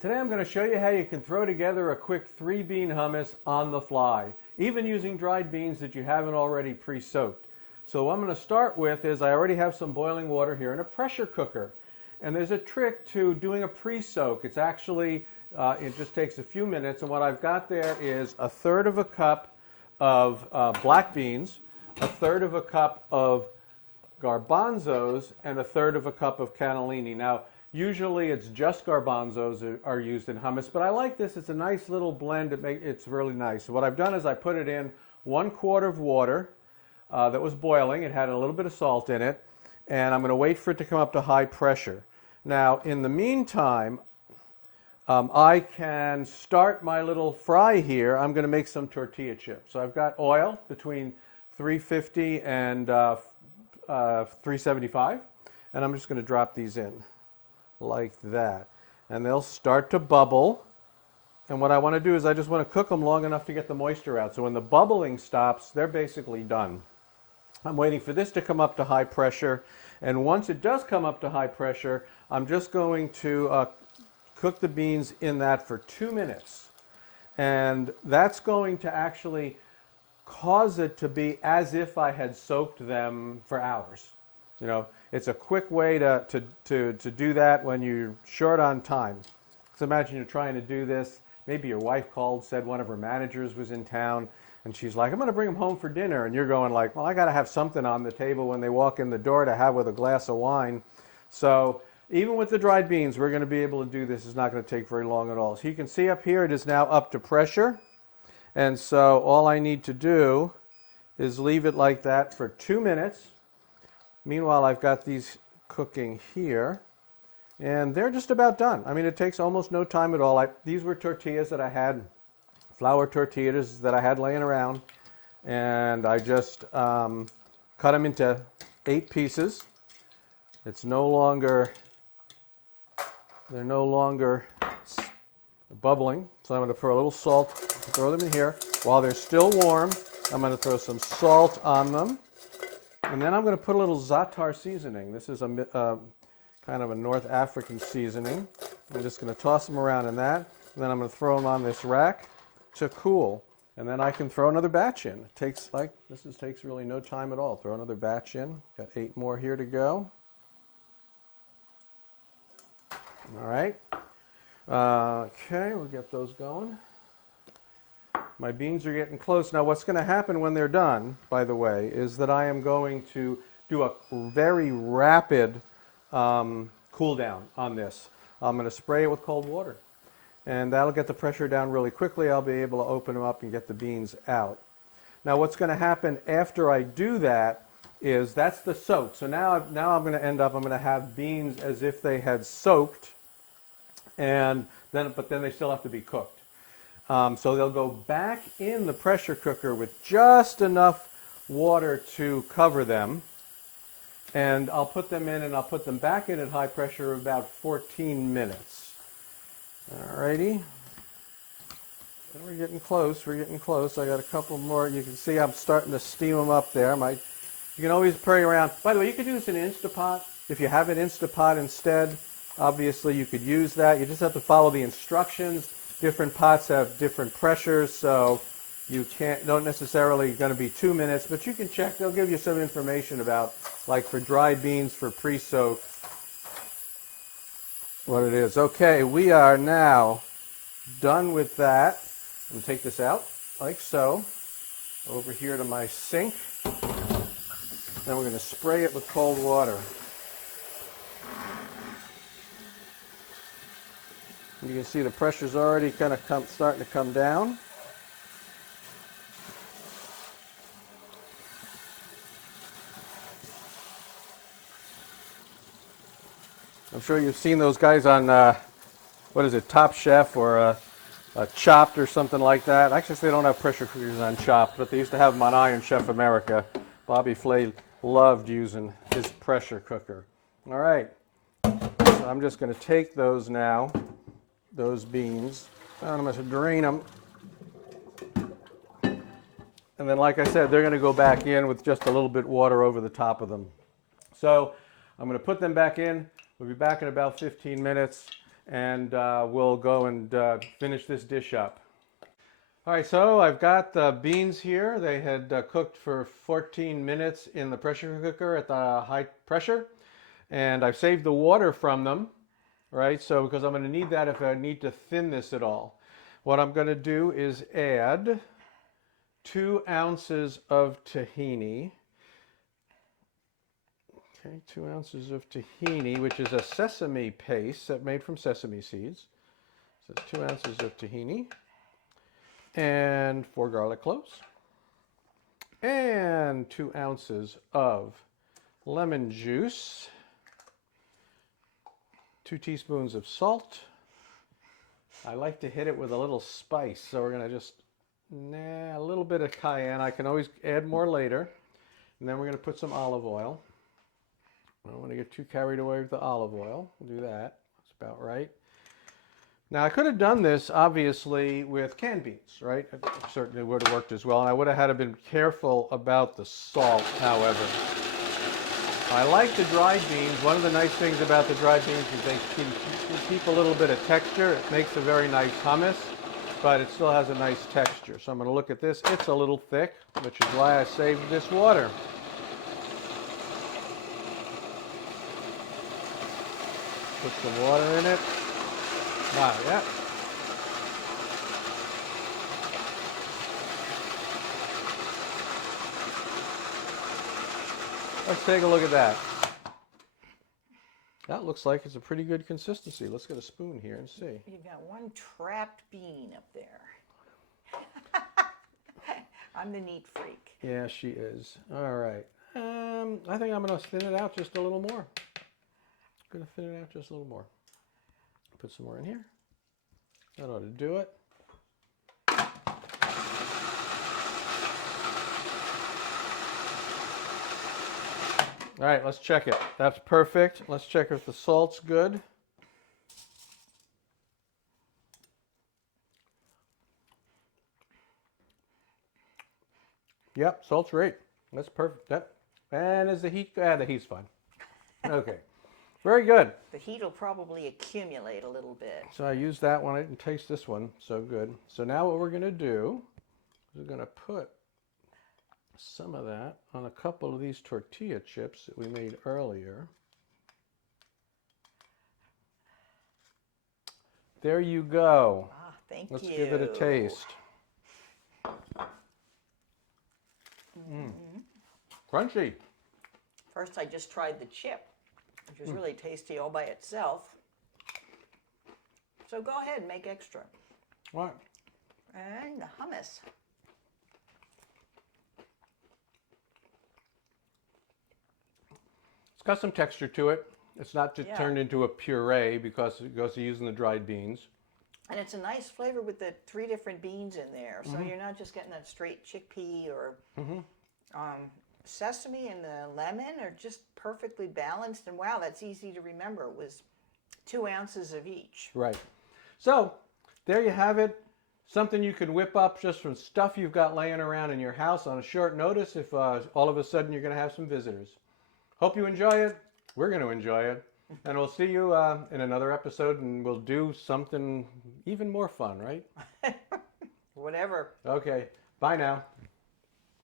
Today I'm going to show you how you can throw together a quick 3-bean hummus on the fly, even using dried beans that you haven't already pre-soaked. So what I'm going to start with is I already have some boiling water here in a pressure cooker. And there's a trick to doing a pre-soak. It's actually, it just takes a few minutes, and what I've got there is 1/3 of a cup of black beans, 1/3 of a cup of garbanzos, and 1/3 of a cup of cannellini. Now, usually it's just garbanzos are used in hummus, but I like this. It's a nice little blend. It's really nice. So what I've done is I put it in 1 quart of water that was boiling. It had a little bit of salt in it, and I'm going to wait for it to come up to high pressure. Now, in the meantime, I can start my little fry here. I'm going to make some tortilla chips. So I've got oil between 350 and 375, and I'm just going to drop these in like that, and they'll start to bubble. And what I want to do is I just want to cook them long enough to get the moisture out. So when the bubbling stops, they're basically done. I'm waiting for this to come up to high pressure, and once it does come up to high pressure, I'm just going to cook the beans in that for 2 minutes, and that's going to actually cause it to be as if I had soaked them for hours. You know, it's a quick way to do that when you're short on time. So imagine you're trying to do this. Maybe your wife called, said one of her managers was in town, and she's like, I'm going to bring them home for dinner. And you're going like, well, I got to have something on the table when they walk in the door to have with a glass of wine. So even with the dried beans, we're going to be able to do this. It's not going to take very long at all. So you can see up here, it is now up to pressure. And so all I need to do is leave it like that for 2 minutes. Meanwhile, I've got these cooking here, and they're just about done. I mean, it takes almost no time at all. These were tortillas that I had, flour tortillas that I had laying around, and I just cut them into 8 pieces. They're no longer bubbling, so I'm going to throw a little salt, throw them in here. While they're still warm, I'm going to throw some salt on them. And then I'm going to put a little za'atar seasoning. This is a kind of a North African seasoning. I'm just going to toss them around in that. And then I'm going to throw them on this rack to cool. And then I can throw another batch in. It takes takes really no time at all. Throw another batch in. Got 8 more here to go. All right. Okay, we'll get those going. My beans are getting close. Now what's going to happen when they're done, by the way, is that I am going to do a very rapid cool down on this. I'm going to spray it with cold water, and that'll get the pressure down really quickly. I'll be able to open them up and get the beans out. Now what's going to happen after I do that is that's the soak. So now I'm going to have beans as if they had soaked, but then they still have to be cooked. So they'll go back in the pressure cooker with just enough water to cover them. And I'll put them in, and I'll put them back in at high pressure about 14 minutes. Alrighty. And we're getting close. I got a couple more. You can see I'm starting to steam them up there. You can always play around. By the way, you could do this in an Insta-pot. If you have an Insta-pot instead, obviously you could use that. You just have to follow the instructions. Different pots have different pressures, so you don't necessarily going to be 2 minutes, but you can check. They'll give you some information about, like for dried beans for pre-soak, what it is. Okay, we are now done with that. I'm going to take this out like so, over here to my sink. Then we're going to spray it with cold water. You can see the pressure's already kind of starting to come down. I'm sure you've seen those guys on, what is it, Top Chef or a Chopped or something like that. Actually, they don't have pressure cookers on Chopped, but they used to have them on Iron Chef America. Bobby Flay loved using his pressure cooker. All right, so I'm just going to take those now. Those beans, and I'm going to drain them, and then like I said, they're going to go back in with just a little bit water over the top of them. So I'm going to put them back in. We'll be back in about 15 minutes, and we'll go and finish this dish up. All right, so I've got the beans here. They had cooked for 14 minutes in the pressure cooker at the high pressure, and I've saved the water from them, right? So because I'm going to need that if I need to thin this at all. What I'm going to do is add 2 ounces of tahini. Okay, 2 ounces of tahini, which is a sesame paste made from sesame seeds. So 2 ounces of tahini. And 4 garlic cloves, and 2 ounces of lemon juice, 2 teaspoons of salt. I like to hit it with a little spice, so we're going to just, a little bit of cayenne. I can always add more later. And then we're going to put some olive oil. I don't want to get too carried away with the olive oil. We'll do that. That's about right. Now, I could have done this, obviously, with canned beans, right? It certainly would have worked as well. And I would have had to been careful about the salt, however. I like the dried beans. One of the nice things about the dried beans is they keep a little bit of texture. It makes a very nice hummus, but it still has a nice texture. So I'm going to look at this. It's a little thick, which is why I saved this water. Put some water in it. Yeah. Let's take a look at that. That looks like it's a pretty good consistency. Let's get a spoon here and see. You've got one trapped bean up there. I'm the neat freak. Yeah, she is. All right. I think I'm going to thin it out just a little more. I'm going to thin it out just a little more. Put some more in here. That ought to do it. All right, let's check it. That's perfect. Let's check if the salt's good. Yep, salt's great. That's perfect. Yep. And is the heat? The heat's fine. Okay. Very good. The heat will probably accumulate a little bit. So I used that one. I didn't taste this one. So good. So now what we're going to do is we're going to put some of that on a couple of these tortilla chips that we made earlier. There you go. Ah, thank you. Let's give it a taste. Crunchy. First, I just tried the chip, which was really tasty all by itself. So go ahead and make extra. All right. And the hummus. It's got some texture to it. It's not just turned into a puree because it goes to using the dried beans. And it's a nice flavor with the 3 different beans in there. So you're not just getting that straight chickpea or sesame, and the lemon are just perfectly balanced. And wow, that's easy to remember. It was 2 ounces of each. Right. So there you have it. Something you can whip up just from stuff you've got laying around in your house on a short notice if all of a sudden you're going to have some visitors. Hope you enjoy it. We're going to enjoy it. And we'll see you in another episode, and we'll do something even more fun, right? Whatever. Okay. Bye now.